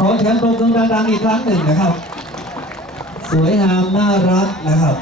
ขอเชิญปรบมือดังๆอีกครั้งหนึ่งนะครับ สวยงามน่ารักนะครับ